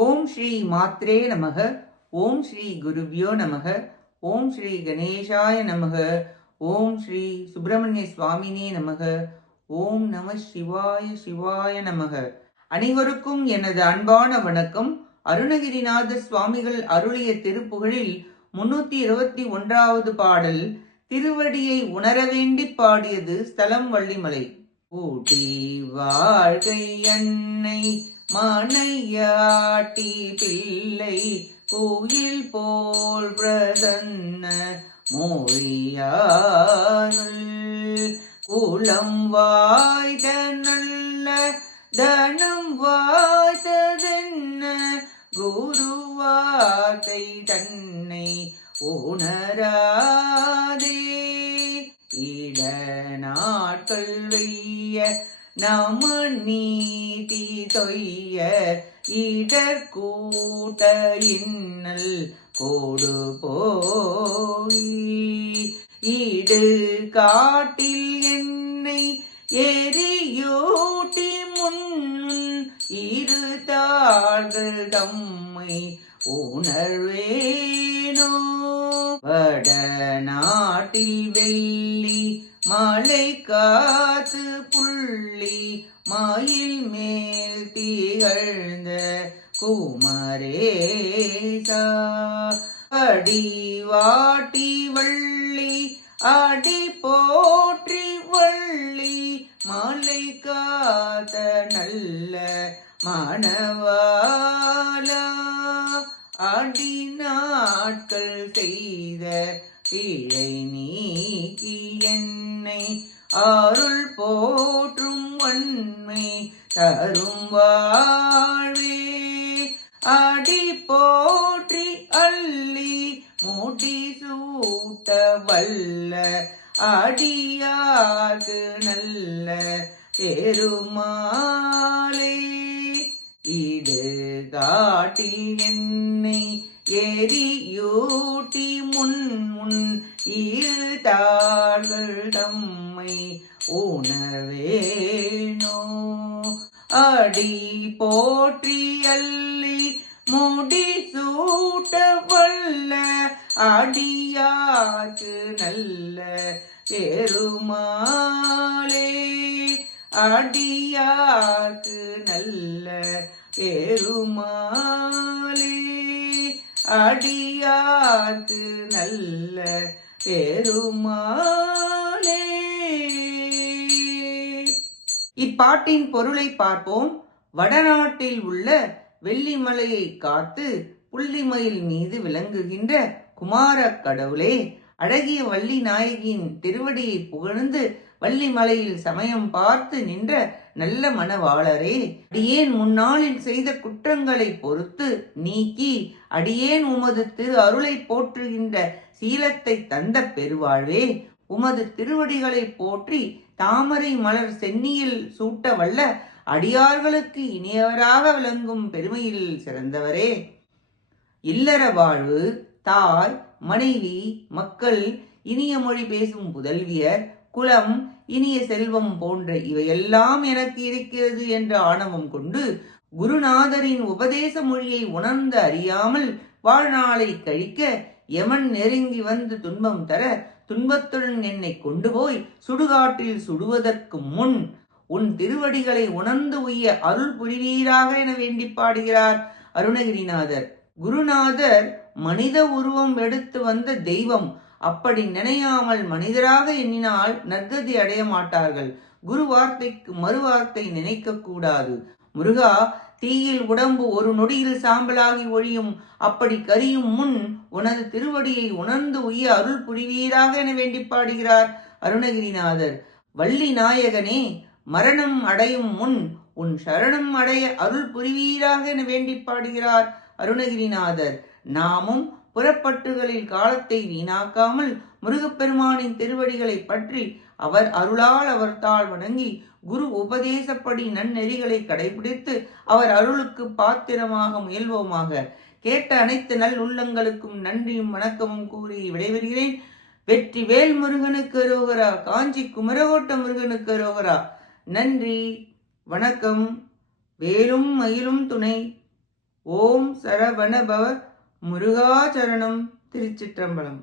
ஓம் ஸ்ரீ மாத்ரே நமக ஓம் ஸ்ரீ குருவியோ நமக ஓம் ஸ்ரீ கணேசாய நமக ஓம் ஸ்ரீ சுப்பிரமணிய சுவாமினே நமக ஓம் நம சிவாய சிவாய நமக. அனைவருக்கும் எனது அன்பான வணக்கம். அருணகிரிநாதர் சுவாமிகள் அருளிய திருப்புகழில் முன்னூத்தி இருபத்தி ஒன்றாவது பாடல் திருவடியை உணர வேண்டி பாடியது ஸ்தலம் வள்ளிமலை. ஊட்டி வாழ்கை அன்னை மனையாட்டி பிள்ளை கோயில் போல் பிரசன்ன மொழியாருள் குளம் வாய்த நல்ல தனம் வாய்த்ததென்ன? குருவார்த்தை தன்னை உணராதே. இட நாட்கள் வெய்ய நம நீ தொய்ய இடர்கூட்ட இன்னல் கோடு போய் ஈடு காட்டில் என்னை எரியோட்டி முன் இரு தாள்கள் தம்மை உணர்வேனோ. வட நாட்டில் வெள்ளி மலை காத்து புள்ளி மாயில் மேல் திகழ்ந்த குமரேசா. அடி வாட்டி வள்ளி அடி போற்றி வள்ளி மாலை காத்த நல்ல மாணவாலா அடி நாட்கள் செய்த பிழை நீக்கி என்னை அருள் போ தரும் வாழ்வே அடி போற்றி அள்ளி முடி சூட்ட வல்ல. அடியாக்கு நல்ல பெருமாளே. இடு காட்டில் என்னை எரியூட்டி நம்மை உணர்வேனோ? அடி போற்றி அள்ளி முடி சூட்ட வல்ல அடியாக்கு நல்ல பெருமாளே அடியாக்கு நல்ல பெருமாளே அடியாக்கு நல்ல பெருமாளே இப்பாட்டின் பொருளை பார்ப்போம். வடநாட்டில் உள்ள வெள்ளிமலையை காத்து புள்ளிமயில் மீது விளங்குகின்ற குமார கடவுளே அழகிய வள்ளி நாயகியின் திருவடியை புகழ்ந்து வள்ளிமலையில் சமயம் பார்த்து நின்ற நல்ல மனவாளரே அடியேன் முன்னாளில் செய்த குற்றங்களை பொறுத்து நீக்கி அடியேன் உமது திரு அருளை போற்றுகின்ற சீலத்தை தந்த பெருவாழ்வே உமது திருவடிகளை போற்றி தாமரை மலர் சென்னியில் சூட்ட வல்ல அடியார்களுக்கு இனியவராக விளங்கும் பெருமையில் சிறந்தவரே. இல்லற வாழ்வு தாய் மனைவி மக்கள் இனிய மொழி பேசும் புதல்வியர் குலம் இனிய செல்வம் போன்ற இவையெல்லாம் எனக்கு இருக்கிறது என்ற ஆணவம் கொண்டு குருநாதரின் உபதேச மொழியை உணர்ந்து அறியாமல் வாழ்நாளை கழிக்க யமன் நெருங்கி வந்து துன்பம் தர துன்பத்துடன் என்னை கொண்டு போய் சுடுகாட்டில் சுடுவதற்கு முன் உன் திருவடிகளை உணர்ந்து உய்ய அருள் புரிவீராக என வேண்டி பாடுகிறார் அருணகிரிநாதர். குருநாதர் மனித உருவம் எடுத்து வந்த தெய்வம். அப்படி நினையாமல் மனிதராக எண்ணினால் நற்கதி அடைய மாட்டார்கள். குரு வார்த்தைக்கு மறு வார்த்தை நினைக்க கூடாது. முருகா தீயில் உடம்பு ஒரு நொடியில் சாம்பலாகி ஒழியும். அப்படி கரியும் முன் உனது திருவடியை உணர்ந்து உய்ய அருள் புரிவீராக என வேண்டி பாடுகிறார் அருணகிரிநாதர். வள்ளி நாயகனே மரணம் அடையும் முன் உன் சரணம் அடைய அருள் புரிவீராக என வேண்டி பாடுகிறார் அருணகிரிநாதர். நாமும் புறப்பட்டுகளில் காலத்தை வீணாக்காமல் முருகப்பெருமானின் திருவடிகளை பற்றி அவர் அருளால் அவர் வணங்கி குரு உபதேசப்படி நன்னெறிகளை கடைபிடித்து அவர் அருளுக்கு பாத்திரமாக முயல்வோமாக. கேட்ட அனைத்து நல் உள்ளங்களுக்கும் நன்றியும் வணக்கமும் கூறி விடைபெறுகிறேன். வெற்றி வேல் முருகனுக்கு அரோகரா காஞ்சி குமரகோட்ட முருகனுக்கு அரோகரா. நன்றி வணக்கம். வேலும் மயிலும் துணை. ஓம் சரவணபவ முருகாச்சரணம் திருச்சிற்றம்பலம்.